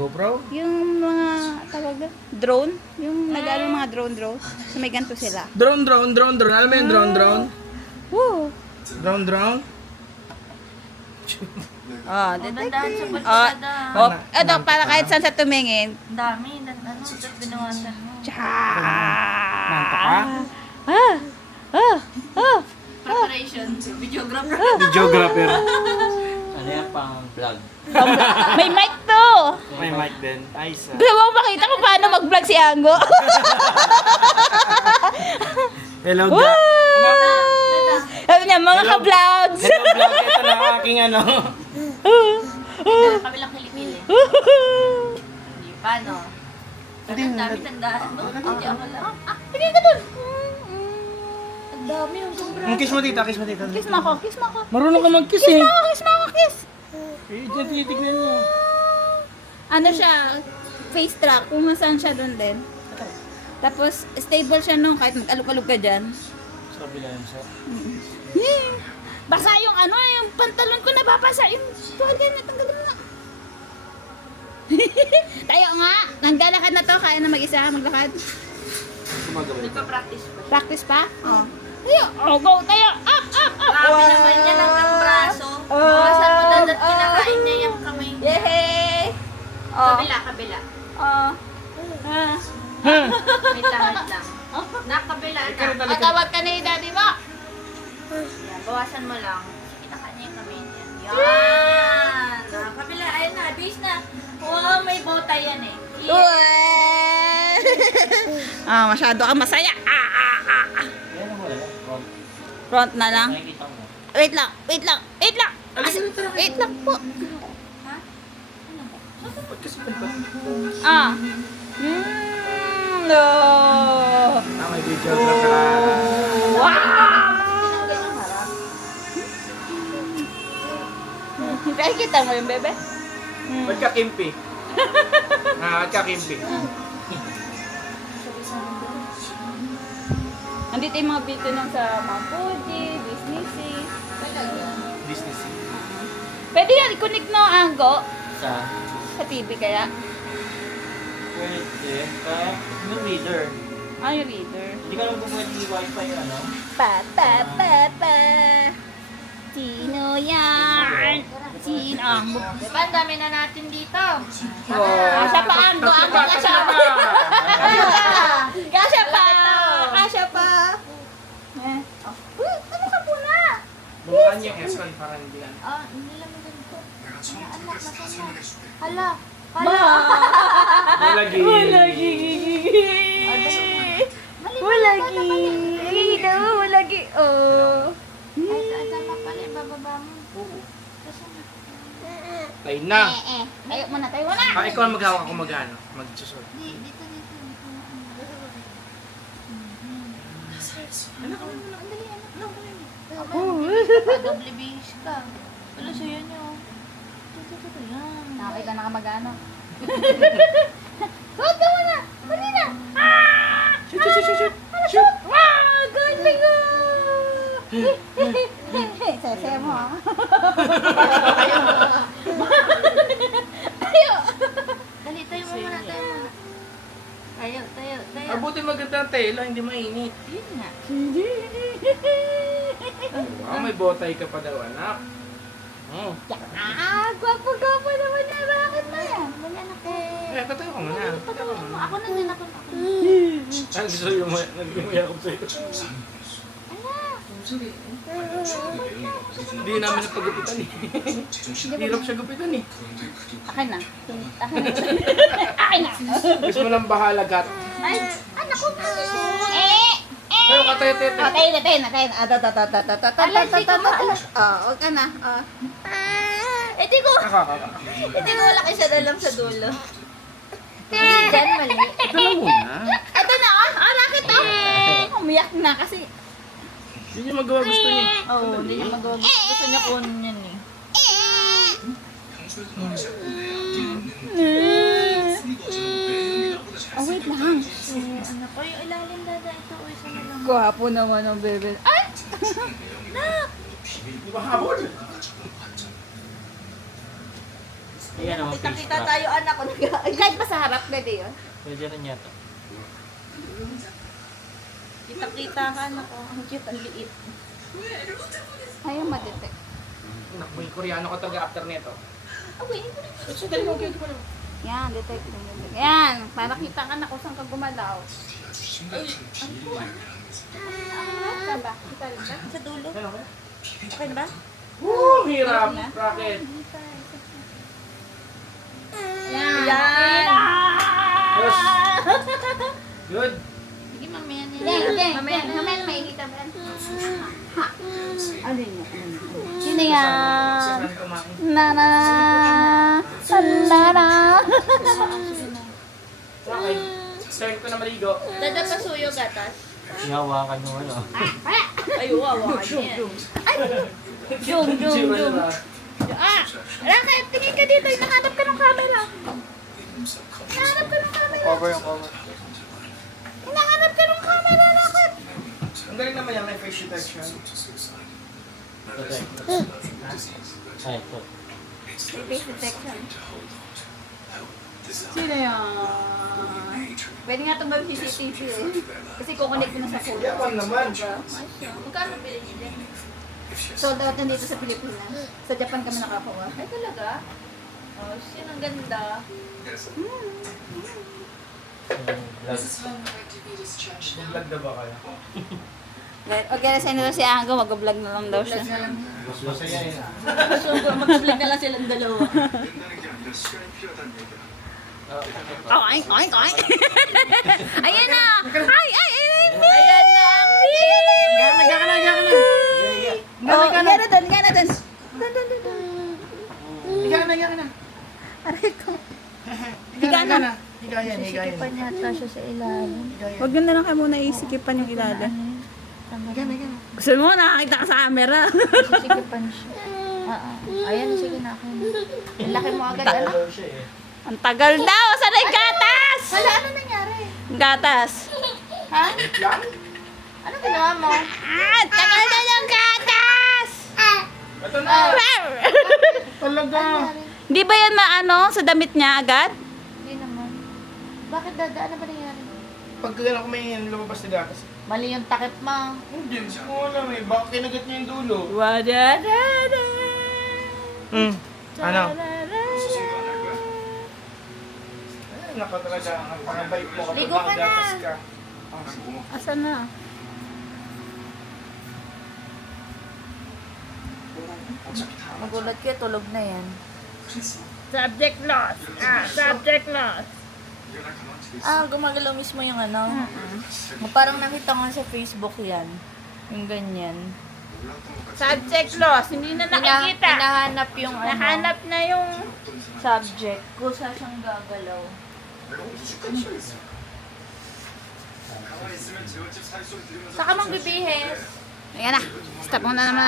GoPro? Yung mga, tawag doon, drone. Yung nag-ano mga drone. So may ganito sila. Drone. Alam mo yung drone? Woo! Drone? Oh, Dandahan sa detective. balsada. Ano, para kahit saan sa tumingin. Ang dami. Tapos binawasan mo. Nanta ka? Preparation. Videographer. Videographer. Ano yan pang vlog? May mic to. May mic din. Ayos ah. Gusto mo makita kung paano mag-vlog si Ango? Hello, Sabi niya, mga Hello. ka-vlogs. Hello vlog, ito na ang aking ano. Kabilang kilikili. Hindi pa, no? Pero ang dami tandaan mo. Hindi ako lang. Sige ka dun. Ang dami yung sobra. Kiss mo tita. Kiss mo ako. Marunong ka mag-kiss Kiss eh. mo ako, kiss. Eh, dyan titignan mo. Ano siya, face track, kung nasaan siya doon din. Tapos, stable siya nung kahit mag-alog-alog ka dyan. Sabi lang siya. Basa yung ano, yung pantalon ko nababasa. Yung tuwalya na, tanggalin mo na. Tayo nga, naglalakad na to, kaya na mag-isa, maglakad. Gumagawin. Nagpa-practice pa. Practice pa? Oo. Tayo, go, tayo, up. Grabe naman yan hanggang braso. Bawasan mo na at kinakain niya yung kamay niya. Yehey! Oh. Kabila. Oh. Wait lang. Nakabila na. O, tawag ka na yung daddy mo. Yan, bawasan mo lang. Kasi kinakain niya yung kamay niya. Yan! Kabila, ayun na, base na. Wow, may bota yan eh. Masyado ka masaya. Yan mo lang. Front na lang. Nakikita mo. Wait lang. Wait lang po. Ha? No. May videographer. Wow! Tinanggal yung harap. Kaya kita mo yung bebe? Ba't ka kimpi? Ba't ka kimpi? Andito yung mga video nung sa Mount Fuji, Disney Sea. Disney Sea. Pwede yan, i-connect no, Anggo, Sa sa TV kaya. pwede. Kaya yung reader. Ano yung reader? Hindi ka lang pwede i-wifi ano. Pa. Sino yan? Sino ang Diba, ang dami na natin dito. Kasya pa, Anggo. Kasya pa. Kasya pa. Ano ka po na? Bukaan yung S1 para hindi yan. Ah, hindi lang ganito. Ay, anak, nasaan na? Hala. Malagi. Walagi. Oh. Ay, tama pala, bababa mo. Nasaan na? Tayo na. Tayo mo na. Ikaw ang maghawak ako mag-ano. Magsusot. Dito. Double base ka. Wala sa'yo niyo. Ito. Yan. Nakakita na ka mag-ano. Suot ka muna! Mali na! Shoot! Wow! Galing mo! Sese mo ha? Tayo! Dali, tayo muna. Tayo. Abuti maganda ang tela, hindi mainit. Yun nga. Wow, may botay ka pa daw, anak. Oh. Gwapo naman niya. Bakit na yan? Wala na ko. Patayo ka muna. Ako na din ako. Ang gusto yung nagbimayakap sa'yo. Hindi namin napagupitan eh. Hirap siya gupitan eh. Akin na. Gusto mo lang bahala, gat. Ay, anak ko pa. Tayo ka, tayo. Tayo na. Huwag ka na. Ito ko. Ito ko laki siya na lang sa dulo. Hindi dyan, mali. Ito na muna. Ito na, rakit umiyak na kasi. Hindi niya magawa gusto niya. Oo, hindi niya magawa. Gusto niya kunin yan eh. Wait lang. Anak ko, yung ilalim dada ito. Uy, sa lang. Gwapo naman ang bebe. Ay! Di ba habol? Ayan naman face Kita-kita track. tayo anak ko. Kahit pa sa harap, pwede yun. Pwede rin yata. Kita-kita ka anak ko. Ang cute, ang liit. Ayaw madetect. Naku, yung Koreano ko talaga after nito. Yan, detect. Yan, para kita ka na kung saan ka gumalaw. Ka ba? Kita rin ba? Sa dulo. Ano ba? Okay na ba? Woo! Hirap! Rocket! Yan. Yan! Yes! Good! Sige, mamaya na Yan, mamaya na makikita mo yan. Ha? Ano yun? Sino yan? Saan kumain? Nana! Nana! Okay. Turn ko na maligo. Dada pa suyo gatas. Ihawakan mo ano. Ay, wawa ka niya. Jum. Ah! Rocket, tingin ka dito. Nahanap ka ng camera. Nahanap ka ng camera. Cover yung cover. Nahanap ka ng camera, Rocket. Ang galing naman yan, may face detection. Ay, ito. Face detection. Sino yan? Pwede nga itong mag-CCTV eh. Kasi kukunik ko na sa phone. Yaman naman. Magkano bilhin niya dyan? Sold out na dito sa Pilipinas. Sa Japan kami nakakuha. Ay, talaga? Oh, shit, ang ganda. Vlog na ba kayo? Okay na sa inyo si Ango, mag-vlog na lang daw siya. Masaya yun ah. So, mag-vlog na lang silang dalawa. Oink, oink, oink. Ayan na! Ay, ay, ay, Ayan na ang Oh, gana doon, gana doon. Higa na. Aray ko. Higa na. Higa yan. Sikipan yata siya sa ilalim. Huwag nyo na lang kayo muna isikipan yung ilalim. Higa na. Gusto mo, nakakita ka sa camera. Sisikipan siya. Ayan, sige na ako. Ang laki mo agad, ano? Hello siya eh. Ang tagal daw! Saan ay gatas? Wala, ano nangyari? Gatas. Ha? Lang? Ano ginawa mo? Ah, tagal na ng gatas! Ito na. Talaga. Di ba yan maano sa damit niya agad? Hindi naman. Bakit dada? Ano ba nangyari? Pag gano'n ko may lumabas na gatas. Mali yung takip mo. Hindi ko alam eh. Baka kinagat niya yung dulo. Wadadada. Ano? Ay, naka talaga. Ang pangabay ko kapag Ligo ka na. gatas ka. Asan na? Magulat kayo, tulog na yan. Subject loss. Subject loss. Gumagalaw mismo yung ano. Parang nakita ko sa Facebook yan. Yung ganyan. Subject loss. Hindi na nakikita. Hinahanap yung ano. Nahanap na yung... Subject. Kusa siyang gagalaw. Saka mong bibihis. Ayan na. Stop mo na naman.